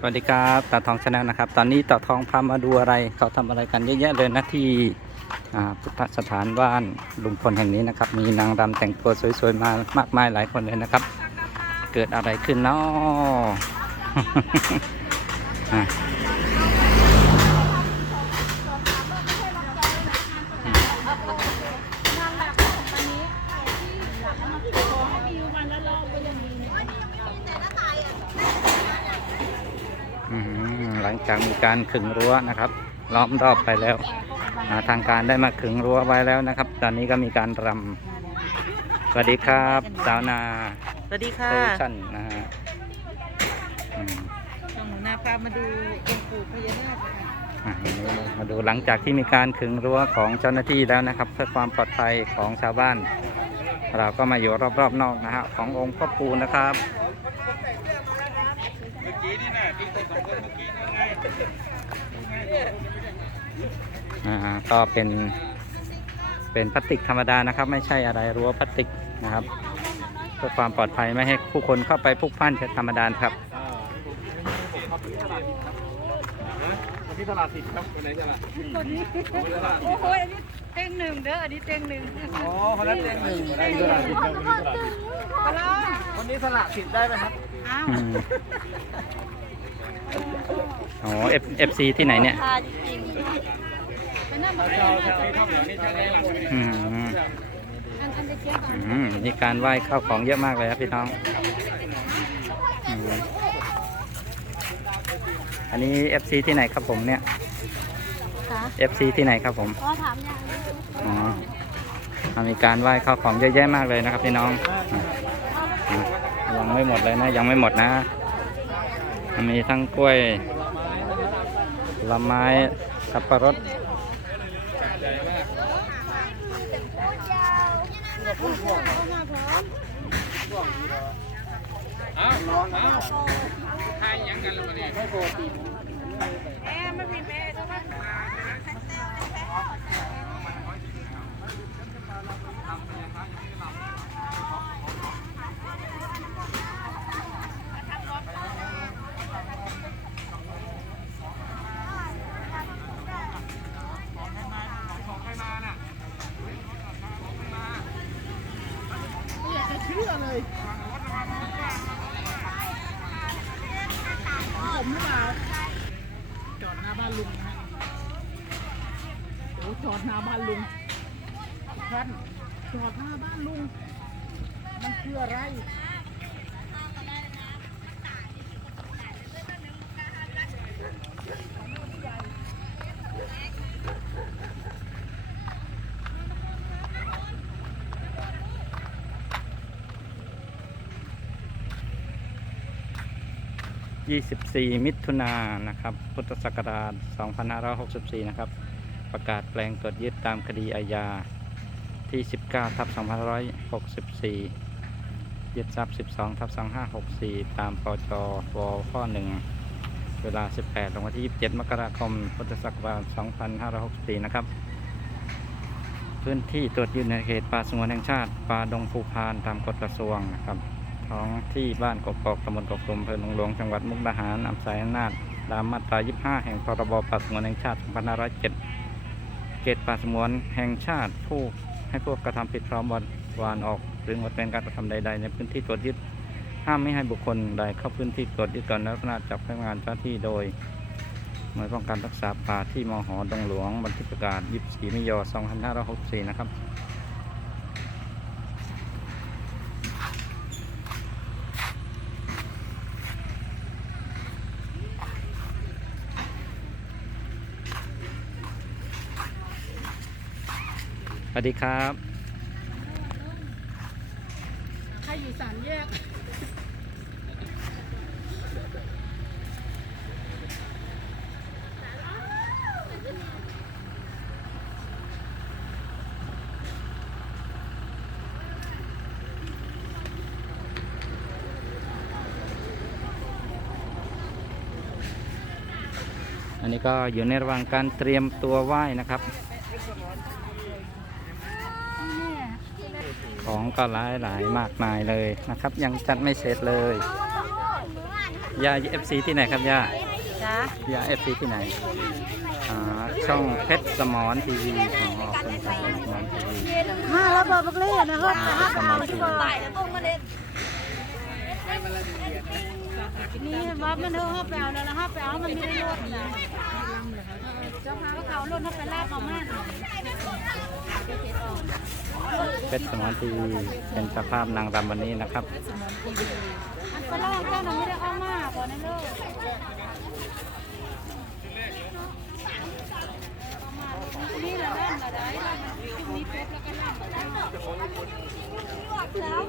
สวัสดีครับตาทองชนะนะครับ ตอนนี้ตาทองพามาดูอะไร เขาทำอะไรกันเยอะแยะเลยนะที่อ่าพุทธสถานบ้านลุงพลแห่งนี้นะครับ มีนางรำแต่งตัวสวยๆมามากมายหลายคนเลยนะครับ เกิดอะไรขึ้นเนาะ กมีการขึงรั้วนะครับ ล้อมรอบไปแล้วอ่าทางการได้มาขึงรั้วไว้แล้วนะครับ ตอนนี้ก็มีการรำสวัสดีครับสาวนาสวัสดีสค่ะเตชันนะฮะอืมช่องหนูนาพามาดูองค์ปู่พญานาคค่ะอะมาดูหลังจากที่มีการขึงรั้วของเจ้าหน้าที่แล้วนะครับ เพื่อความปลอดภัยของชาวบ้าน เราก็มาอยู่รอบๆนอกนะฮะขององค์พ่อปู่นะครับอ่าก็ เป็นเป็นพลาสติกธรรมดานะครับ ไม่ใช่อะไรรั้วพลาสติกนะครับเพื่อความปลอดภัยไม่ให้ผู้คนเข้าไปพลุกพล่านธรรมดาครับวันนี้ตลาดสิบครับวันไหนตลาดคนนี้ตลาดโอ้โหอันนี้เต็งหนึ่งเด้ออันนี้เต็งหนึ่งอ๋อคนนั้นเต็มหนึ่งวันนี้ตลาดสิบครับวันนี้ตลาดสิบปลาวันนี้ตลาดสิบได้ไหมครับอ้าว อืมอ๋อ F F C ที่ไหนเนี่ยทาจริงๆเป็นน้ำมันเราจะเอาข้าวเหนียวนี่ใช้ได้หลังเลยอืมอันอันเด็กเชียงก่อนอืมมีการไหว้ข้าวของเยอะมากเลยครับพี่น้องอืมอันนี้ F C ที่ไหนครับผมเนี่ยค่ะ F C ที่ไหนครับผมก็ถามยังอ๋ออ่ามีการไหว้ข้าวของเยอะแยะมากเลยนะครับพี่น้องอะอะยังไม่หมดเลยนะ ยังไม่หมดนะ มีทั้งกล้วย ผละไม้สับปะรดอ้าวอ้าทายยังกันแล้ววันนี้ไม่โกรธแม่ไม่ผิดแม่ ใช่ไหมจอดหน้าบ้านลุงนะฮะโอ้จอดหน้าบ้านลุงท่านจอดหน้าบ้านลุง มันคืออะไร 24 มิถุนายนนะครับ พุทธศักราช 2564 นะครับ ประกาศแปลงตรวจยึดตามคดีอาญาที่ 19 ทับ2564 ยึดทรัพย์ 12 ทับ2564 ตามปจวข้อ 1 เวลา 18ลงวันที่ 27 มกราคม พุทธศักราช 2564 นะครับ พื้นที่ตรวจยึดในเขตป่าสงวนแห่งชาติ ป่าดงภูพานตามกฎกระทรวงนะครับ ท้องที่บ้านกกอกตำบลกกตุมอำเภอหลวงหลวงจังหวัดมุกดาหารอำสายอำนาจตามมาตรา 25 แห่งพรบป่าสงวนแห่งชาติ2507เขตป่าสงวนแห่งชาติผู้ให้ผู้กระทำผิดพร้อมวันวานออก หรืองดเว้นการกระทำใด ๆ ในพื้นที่ตรวจยึดห้ามไม่ให้บุคคลใดเข้าพื้นที่ตรวจยึดก่อนแล้วนาจับพนักงานเจ้าหน้าที่โดยหน่วยป้องกันรักษาป่าที่มหดงหลวงบันทึกประกาศ 24มิยอ2564 นะครับ วัสดีครับ ใครอยู่สามแยก อันนี้ก็อยู่ในระหว่างการเตรียมตัวไหว้นะครับ ของก็หลายหลายๆมากมายเลยนะครับ ยังจัดไม่เสร็จเลยเย่าเอฟซีที่ไหนครับย่าจ้าย่าเอฟซีที่ไหนอ่าช่องเพชรสมอนทีวีอ๋อคนช่องเพชรสมอนทีวีมาแล้วบอกบักเล่นะครับอ่าเพชรสมอนทีวีนี่ว่ามันเถอะห้าแปลวแล้วนะห้าแปลวมันไม่ได้รถนะเจ้าพาเขารถห้าแปลลาบเขามากเพชรสมอนทีวีเป็นสภาพนางรำวันนี้นะครับอันตรายเจ้าหนูไม่ได้เอามาก่อนนะลูกนี่แหละนั่นแหละได้มีเพชรแล้วก็ล่ำแล้ว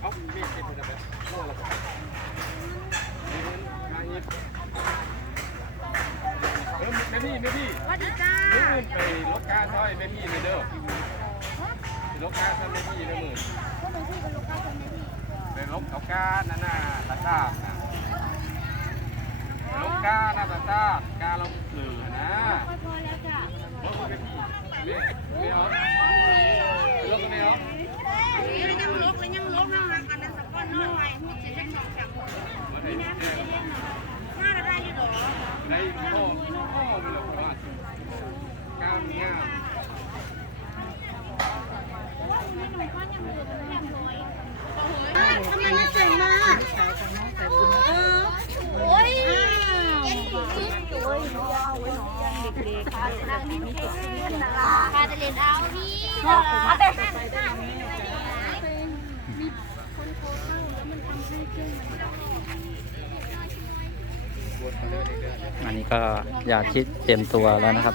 เอาเรียกเป็นอะไรแบบโลละมาอีกเออแม่พี่แม่พี่ สวัสดีจ้า มือไปลดการซอยแม่พี่เลยเด้อไปลดการซอยแม่พี่เลยมือพวกหนูที่เป็นลูกค้าคนนี้ไปลบเขาการนั่นน่ะตาตาบนะไปลบการน่ะตาตาบการเราเหลือนะพอแล้วจ้ะลบแม่พี่เนี่ยไม่เอาไปลบกันไม่เอายังลกเลยยังลกนะอันนั้นสักก้อนน้อยไปหุ่นจะยังสองสามคนมาได้เนี่ยห้าได้อยู่หรอได้พ่อพ่อไปล บว่าการงามทำไมไม่เก่งมาเออโอ้ยโอ้ยเด็กๆนักนิ่งเก่งนะล่ะพาจะเรียนเอาพี่พาแต่ห้าอันนี้ก็อยากคิดเตรียมตัวแล้วนะครับ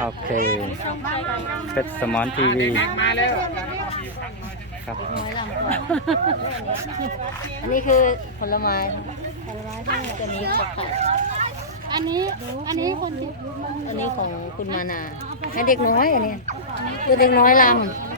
โอเคเพชรสมอนทีวีมาแล้วครับนนี้คือผลไม้ผลไม้ที่ตัวนี้ค่ะอันนี้อันนี้คนอันนี้ของคุณมานาให้เด็กน้อยอันนี้คือเด็กน้อยลำ